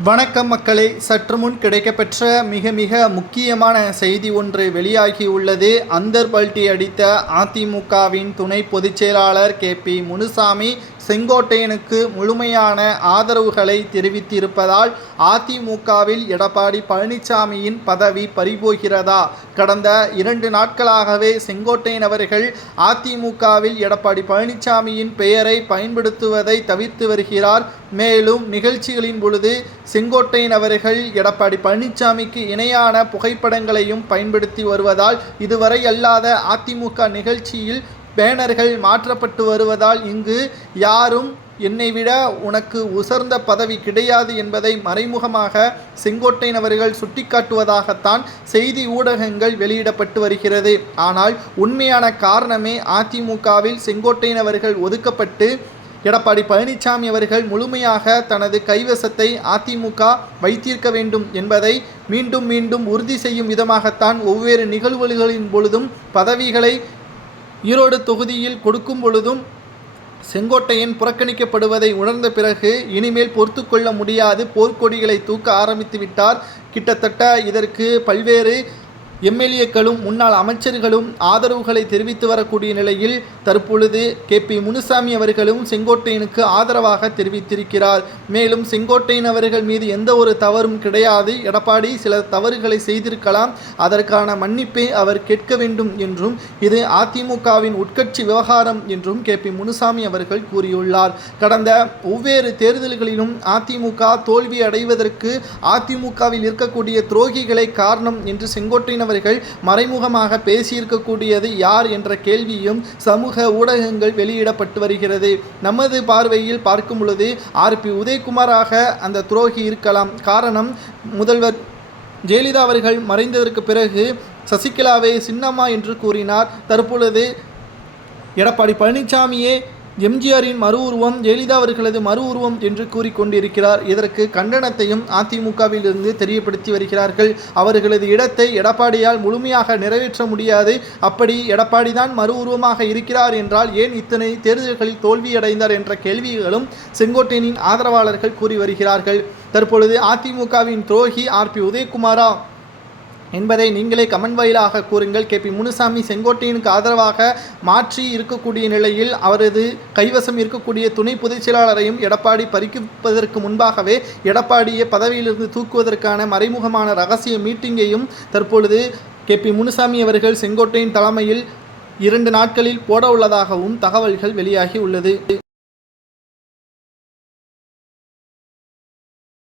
வணக்கம் மக்களே. சற்று முன் கிடைக்கப்பெற்ற மிக மிக முக்கியமான செய்தி ஒன்று வெளியாகியுள்ளது அந்தர் பல்ட்டி அடித்த அதிமுகவின் துணை பொதுச்செயலாளர் கே பி முனுசாமி செங்கோட்டையனுக்கு முழுமையான ஆதரவுகளை தெரிவித்திருப்பதால் அதிமுகவில் எடப்பாடி பழனிசாமியின் பதவி பறிபோகிறதா? கடந்த இரண்டு நாட்களாகவே செங்கோட்டையன் அவர்கள் அதிமுகவில் எடப்பாடி பழனிசாமியின் பெயரை பயன்படுத்துவதை தவிர்த்து வருகிறார். மேலும் நிகழ்ச்சிகளின் பொழுது செங்கோட்டையன் அவர்கள் எடப்பாடி பழனிசாமிக்கு இணையான புகைப்படங்களையும் பயன்படுத்தி வருவதால் இதுவரை அல்லாத அதிமுக நிகழ்ச்சியில் பேனர்கள் மாற்றப்பட்டு வருவதால் இங்கு யாரும் என்னை விட உனக்கு உசர்ந்த பதவி கிடையாது என்பதை மறைமுகமாக செங்கோட்டையன் அவர்கள் சுட்டிக்காட்டுவதாகத்தான் செய்தி ஊடகங்கள் வெளியிடப்பட்டு வருகிறது. ஆனால் உண்மையான காரணமே அதிமுகவில் செங்கோட்டையன் அவர்கள் ஒதுக்கப்பட்டு எடப்பாடி பழனிசாமி அவர்கள் முழுமையாக தனது கைவசத்தை அதிமுக வைத்திருக்க வேண்டும் என்பதை மீண்டும் மீண்டும் உறுதி செய்யும் விதமாகத்தான் ஒவ்வொரு நிகழ்வுகளின் பொழுதும் பதவிகளை ஈரோடு தொகுதியில் கொடுக்கும் பொழுதும் செங்கோட்டையன் புறக்கணிக்கப்படுவதை உணர்ந்த பிறகு இனிமேல் பொறுத்து கொள்ள முடியாது. போர்க்கொடிகளை தூக்க ஆரம்பித்து விட்டார் கிட்டத்தட்ட இதற்கு பல்வேறு எம்எல்ஏக்களும் முன்னாள் அமைச்சர்களும் ஆதரவுகளை தெரிவித்து வரக்கூடிய நிலையில் தற்பொழுது கே. பி. முனுசாமி அவர்களும் செங்கோட்டையனுக்கு ஆதரவாக தெரிவித்திருக்கிறார். மேலும் செங்கோட்டையன் அவர்கள் மீது எந்த ஒரு தவறும் கிடையாது. எடப்பாடி சில தவறுகளை செய்திருக்கலாம். அதற்கான மன்னிப்பை அவர் கேட்க வேண்டும் என்றும் இது அதிமுகவின் உட்கட்சி விவகாரம் என்றும் கே. பி. முனுசாமி அவர்கள் கூறியுள்ளார். கடந்த ஒவ்வேறு தேர்தல்களிலும் அதிமுக தோல்வி அடைவதற்கு அதிமுகவில் இருக்கக்கூடிய துரோகிகளை காரணம் என்று செங்கோட்டையன் அவர்கள் மறைமுகமாக பேசியிருக்கக்கூடியது யார் என்ற கேள்வியும் சமூக ஊடகங்கள் வெளியிடப்பட்டு வருகிறது. நமது பார்வையில் பார்க்கும் பொழுது ஆர். பி. உதயகுமாராக அந்த துரோகி இருக்கலாம். காரணம் முதல்வர் ஜெயலலிதா அவர்கள் மறைந்ததற்கு பிறகு சசிகலாவை சின்னம்மா என்று கூறினார். தற்பொழுது எடப்பாடி பழனிசாமியே எம்ஜிஆரின் மறு உருவம் ஜெயலலிதா அவர்களது மறு உருவம் என்று கூறிக்கொண்டிருக்கிறார். இதற்கு கண்டனத்தையும் அதிமுகவில் இருந்து தெரியப்படுத்தி வருகிறார்கள். அவர்களது இடத்தை எடப்பாடியால் முழுமையாக நிறைவேற்ற முடியாது. அப்படி எடப்பாடி தான் மறு உருவமாக இருக்கிறார் என்றால் ஏன் இத்தனை தேர்தல்களில் தோல்வியடைந்தார் என்ற கேள்விகளும் செங்கோட்டையனின் ஆதரவாளர்கள் கூறி வருகிறார்கள். தற்பொழுது அதிமுகவின் துரோகி ஆர் பி உதயகுமாரா என்பதை நீங்களே கமெண்ட் வாயிலாக கூறுங்கள். கே. பி. முனுசாமி செங்கோட்டையனுக்கு ஆதரவாக மாற்றி இருக்கக்கூடிய நிலையில் அவரது கைவசம் இருக்கக்கூடிய துணை பொதுச் செயலாளரையும் எடப்பாடி பறிப்பதற்கு முன்பாகவே எடப்பாடியை பதவியிலிருந்து தூக்குவதற்கான மறைமுகமான ரகசிய மீட்டிங்கையும் தற்பொழுது கே. பி. முனுசாமி அவர்கள் செங்கோட்டையின் தலைமையில் இரண்டு நாட்களில் போட உள்ளதாகவும் தகவல்கள் வெளியாகி உள்ளது.